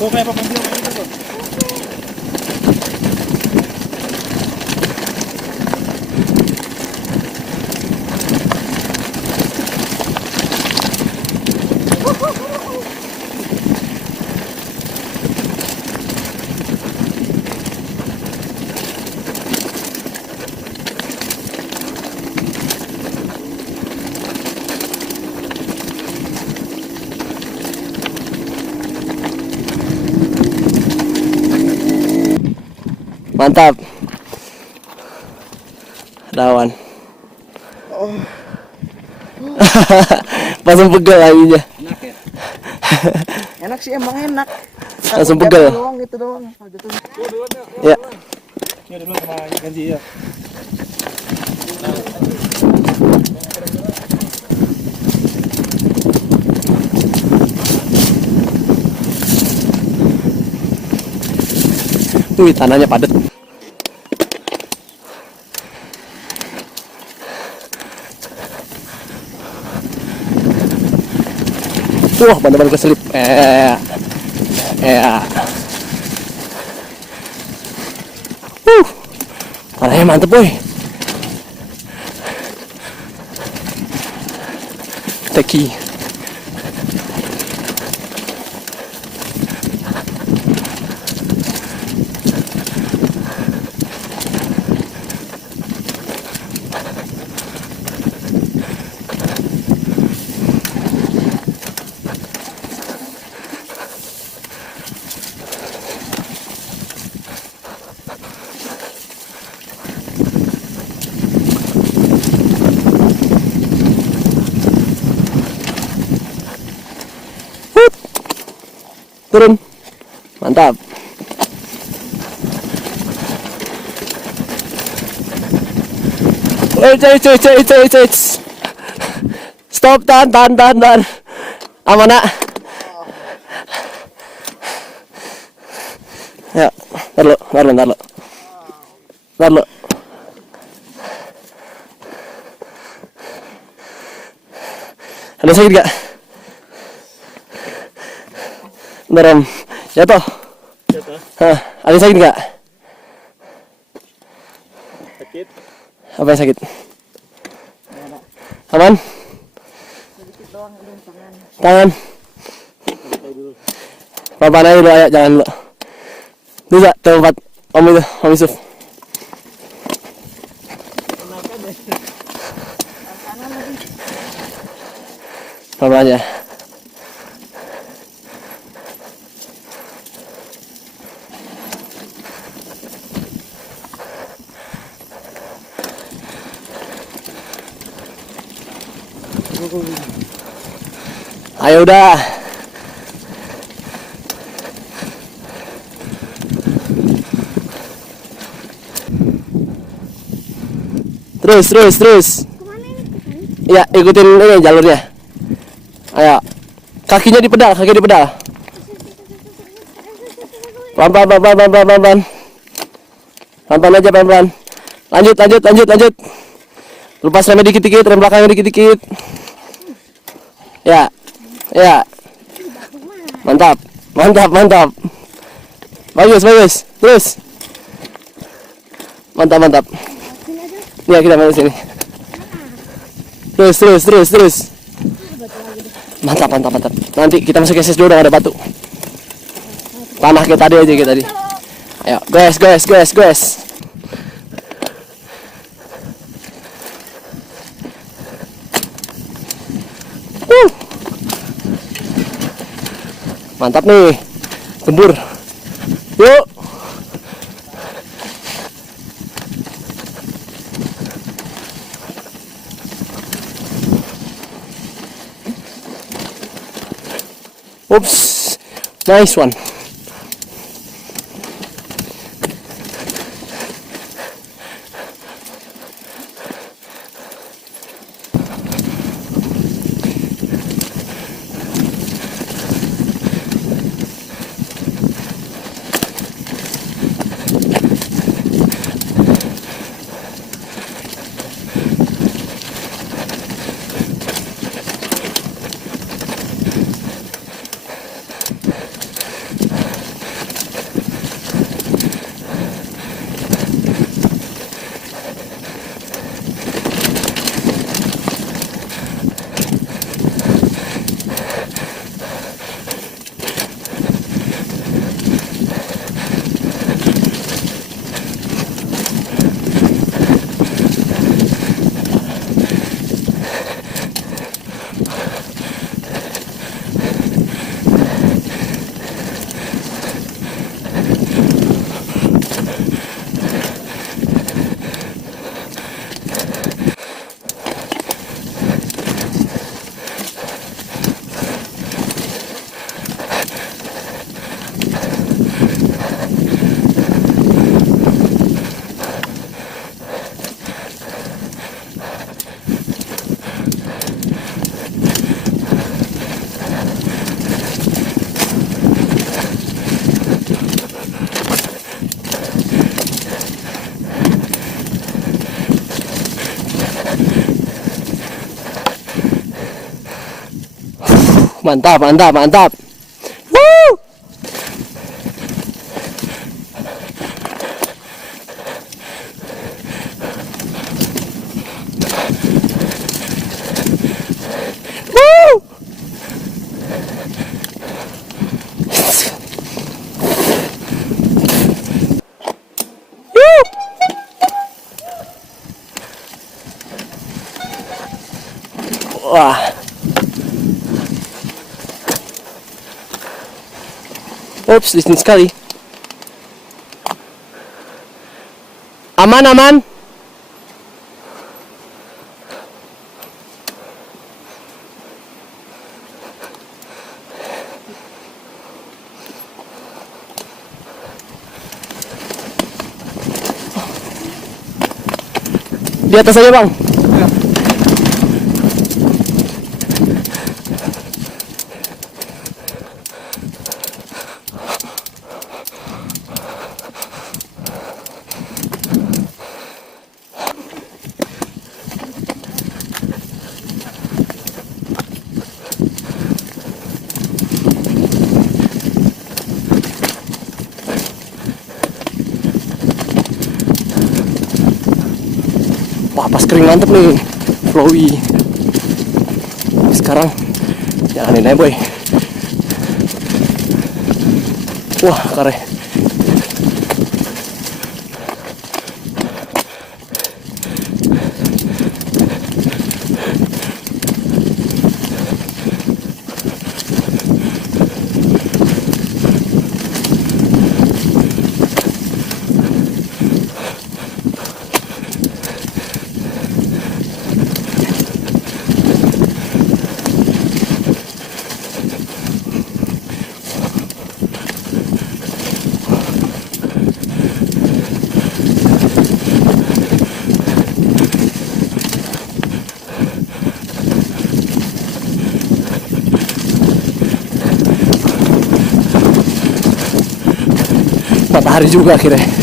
Tuh kayak papan dia gitu tuh. Mantap. Rawan. Oh. Langsung pegel laginya. Enak ya? Enak sih, emang enak. Langsung pegel. Doang gitu doang. Ya. Ini dulu sama ganti ya. Wih, tanahnya padat. Wah, bener-bener keselip. Tanahnya mantep, boy. Teki. Turun. Mantap. Cuy. Stop, tahan. Aman, nak. Ya, ntar lo. Ada sakit gak? Beneran jatuh. Hah, ada sakit nggak? Sakit. Apa yang sakit? Aman? Tangan. Papan aja dulu, ayo jangan dulu. Bisa tempat Om Yusuf. Pelan aja. Ayo udah. Terus. Ya, ikutin ini jalurnya. Ayo. Kaki di pedal. Pelan. Pelan aja, pelan. Lanjut. Lepas remnya dikit-dikit, rem belakangnya dikit-dikit. Ya. Mantap. Bagus. Terus. Mantap. Ya, kita masuk sini. Terus. Mantap. Nanti kita masuk ke SS dulu, ada batu. Tanah kayak tadi. Ayo, guys. Mantap nih. Gembur. Yuk. Oops. Nice one. Mantap, mantap, mantap. Woo! Woo! Woo! Wah. Oops, licin sekali. Aman, aman. Di atas aja, Bang. Wah, pas kering mantep nih, flowy. Sekarang jalanin aja, boy. Wah, kare. Matahari juga akhirnya.